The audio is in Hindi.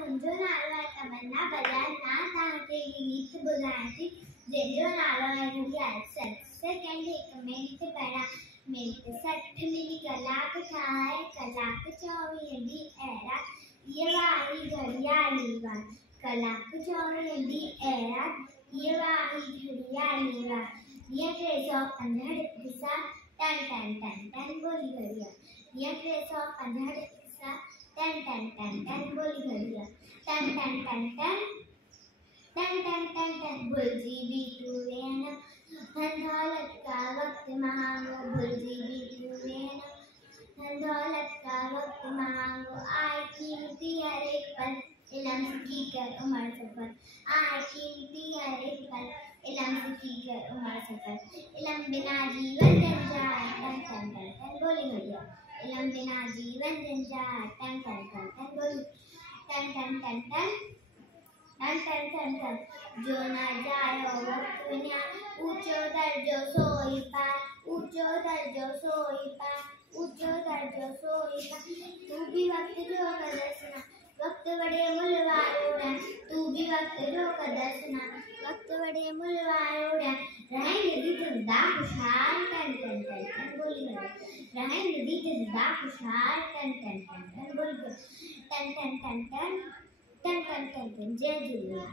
मुंहिंजो नालो आहे तमन्ना बजाज। मां तव्हांखे गीत ॿुधायां थी जंहिंजो नालो आहे घड़ियाल। सेकंड हिकु मिंट पहिरां मिंट 60 मिली कलाक ठाहे कलाक 24 ॾींहं अहिड़ा ये वाही घड़ियाली वार कलाक 24 ॾींहं अहिड़ा ये वाही घड़ियाली वार ये 365 हिस्सा टन टन टन टन बोली घड़ियाल। ये 365 हिस्सा टन टन टन टन बोली घड़ियाल। टन टन टन टन टन टन टन टन भुलजी भी तू रहना धन दौलत का वक्त महांगो भुलजी भी तू रहना धन दौलत का वक्त महांगो आए कीमती हर एक पल इल्म सीखी कर उम्र सफर आए कीमती हर एक पल इल्म सीखी कर उम्र सफर इल्म बिना जीवन जन जाए टन टन टन टन बोली घड़ियाल। इल्म बिना जीवन जन जाए टन टन टन टन बोली टन टन टन टन टन टन टन टन जो न जायो वक्त विना ऊंचो दर्जो सोई पाए ऊंचो दर्जो सोई पाए ऊंचो दर्जो सोई पाए तू भी वक्त जो कदर सुना वक्त बड़े मुल वारो है तू भी वक्त जो कदर सुना वक्त बड़े मुल वारो है रहेंगे भी जिंदा खुशहाल टन टन टन टन बोली रहेंगे भी जिंदा खुशहाल टन टन टन टन बोली टन टन टन टन टन टन टन टन जय झूलेलाल।